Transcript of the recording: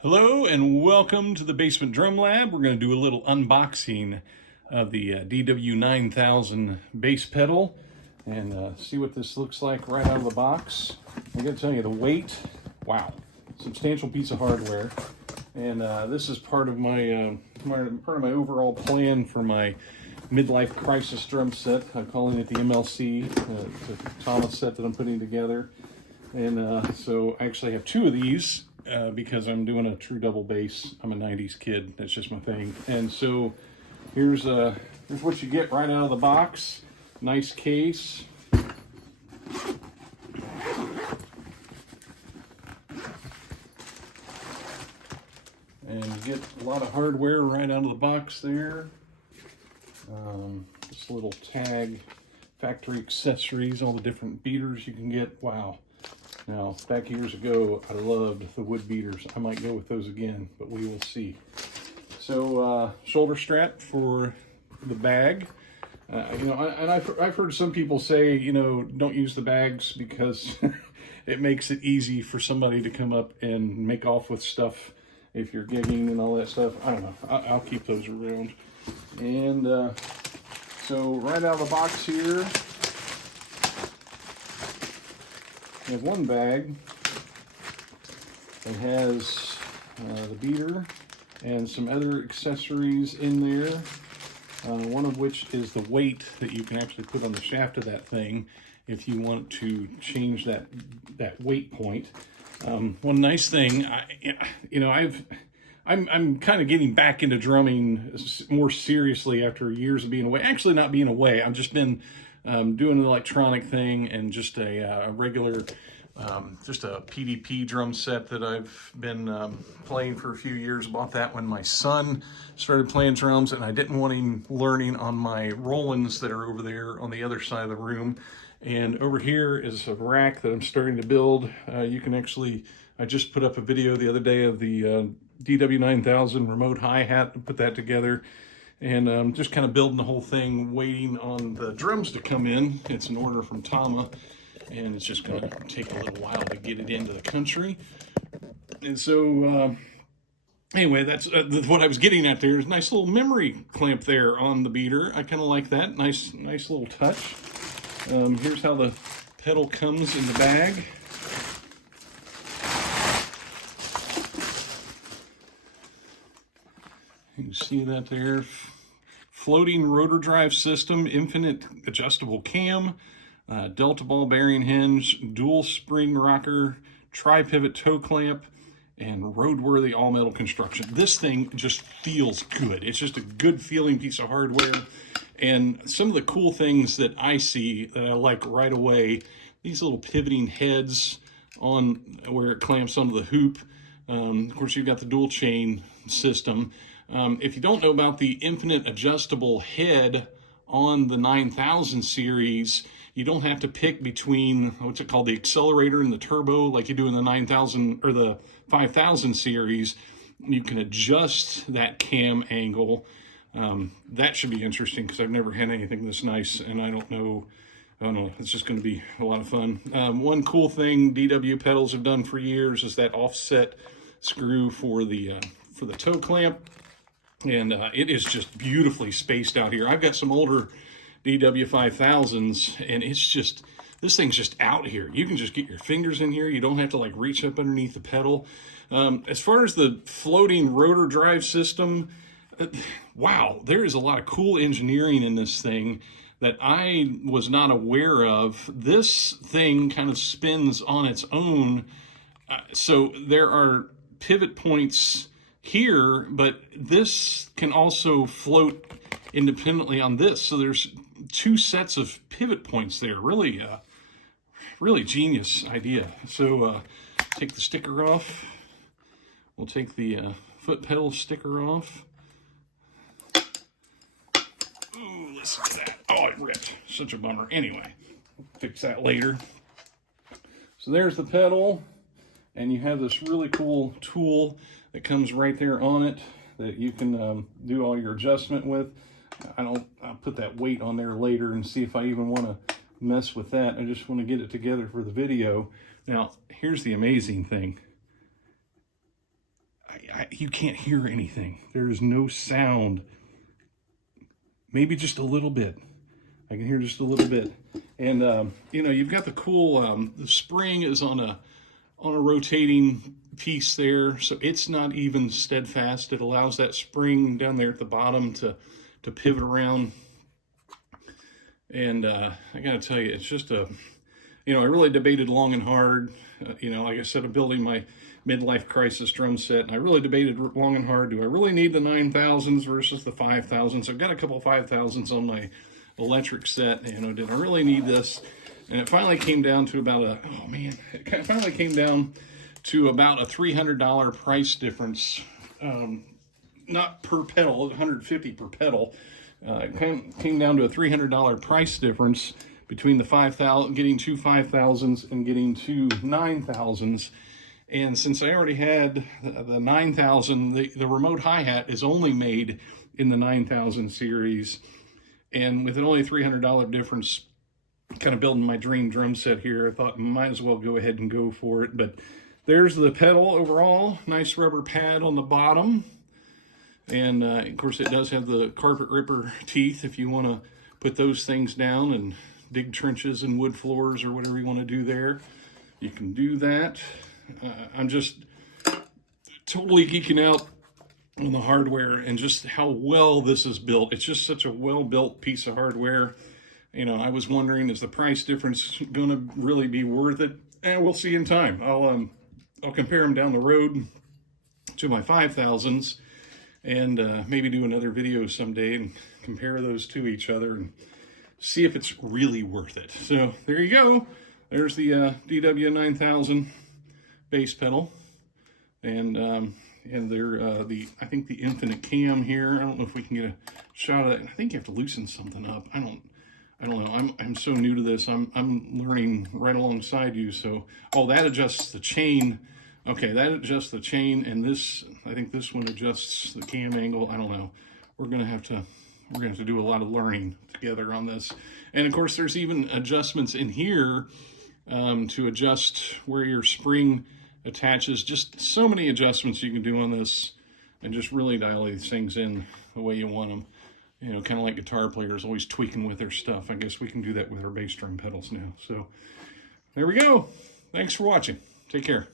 Hello and welcome to the Basement Drum Lab. We're going to do a little unboxing of the DW9000 bass pedal and see what this looks like right out of the box. I'm going to tell you the weight, wow, substantial piece of hardware. And this is part of my overall plan for my midlife crisis drum set. I'm calling it the MLC, the Thomas set that I'm putting together. And so I actually have two of these. Because I'm doing a true double bass. I'm a 90s kid. That's just my thing. And so here's what you get right out of the box. Nice case. And you get a lot of hardware right out of the box there. This little tag, factory accessories, all the different beaters you can get. Wow. Now, back years ago, I loved the wood beaters. I might go with those again, but we will see. So, shoulder strap for the bag. I've heard some people say, don't use the bags because it makes it easy for somebody to come up and make off with stuff if you're gigging and all that stuff. I don't know. I'll keep those around. And so, right out of the box here, we have one bag that has the beater and some other accessories in there, one of which is the weight that you can actually put on the shaft of that thing if you want to change that weight point. One nice thing, I'm kind of getting back into drumming more seriously after years of being away. Actually, not being away. I've just been doing an electronic thing and just a regular, just a PDP drum set that I've been playing for a few years. Bought that when my son started playing drums, and I didn't want him learning on my Rolands that are over there on the other side of the room. And over here is a rack that I'm starting to build. You can actually, I just put up a video the other day of the DW9000 remote hi-hat and put that together. And just kind of building the whole thing, waiting on the drums to come in. It's an order from Tama, and it's just going to take a little while to get it into the country. And so, anyway, that's what I was getting at there. There's a nice little memory clamp there on the beater. I kind of like that. Nice little touch. Here's how the pedal comes in the bag. You can see that there. Floating rotor drive system, infinite adjustable cam, delta ball bearing hinge, dual spring rocker, tri-pivot toe clamp, and roadworthy all-metal construction. This thing just feels good. It's just a good feeling piece of hardware. And some of the cool things that I see that I like right away, these little pivoting heads on where it clamps onto the hoop. Of course, you've got the dual chain system. If you don't know about the infinite adjustable head on the 9000 series, you don't have to pick between, what's it called, the accelerator and the turbo like you do in the 9000 or the 5000 series. You can adjust that cam angle. That should be interesting because I've never had anything this nice, and I don't know, it's just going to be a lot of fun. One cool thing DW pedals have done for years is that offset screw for the toe clamp. And it is just beautifully spaced out here. I've got some older DW5000s, and it's just, this thing's just out here. You can just get your fingers in here. You don't have to like reach up underneath the pedal. As far as the floating rotor drive system, wow, there is a lot of cool engineering in this thing that I was not aware of. This thing kind of spins on its own. So there are pivot points here, but this can also float independently on this. So there's two sets of pivot points there. Really, really genius idea. So take the sticker off. We'll take the foot pedal sticker off. Ooh, listen to that. Oh, it ripped. Such a bummer. Anyway, fix that later. So there's the pedal, and you have this really cool tool that comes right there on it that you can do all your adjustment with. I'll put that weight on there later and see if I even want to mess with that. I just want to get it together for the video. Now, here's the amazing thing. you can't hear anything. There's no sound. Maybe just a little bit. I can hear just a little bit. And, you know, you've got the cool, the spring is on a rotating piece there, so it's not even steadfast. It allows that spring down there at the bottom to pivot around. And I gotta tell you, it's just I really debated long and hard. Like I said, I'm building my midlife crisis drum set, and I really debated long and hard. Do I really need the 9000s versus the 5000s? I've got a couple 5000s on my electric set. Did I really need this? And it finally came down to about a $300 price difference. Not per pedal, 150 per pedal. It came down to a $300 price difference between the 5000, getting two 5000s and getting two 9000s. And since I already had the 9000, the remote hi-hat is only made in the 9000 series. And with an only $300 difference, kind of building my dream drum set here, I thought might as well go ahead and go for it. But there's the pedal overall, nice rubber pad on the bottom. And of course it does have the carpet ripper teeth if you want to put those things down and dig trenches and wood floors or whatever you want to do there. You can do that. I'm just totally geeking out on the hardware and just how well this is built. It's just such a well-built piece of hardware. I was wondering, is the price difference going to really be worth it? We'll see in time. I'll compare them down the road to my 5000s and maybe do another video someday and compare those to each other and see if it's really worth it. So there you go. There's the DW9000 bass pedal, and they're I think the infinite cam here. I don't know if we can get a shot of that. I think you have to loosen something up. I don't know. I'm so new to this. I'm learning right alongside you. So that adjusts the chain. Okay, that adjusts the chain, and this, I think this one adjusts the cam angle. I don't know. We're gonna have to do a lot of learning together on this. And of course, there's even adjustments in here to adjust where your spring attaches. Just so many adjustments you can do on this and just really dial these things in the way you want them. Kind of like guitar players always tweaking with their stuff. I guess we can do that with our bass drum pedals now. So there we go. Thanks for watching. Take care.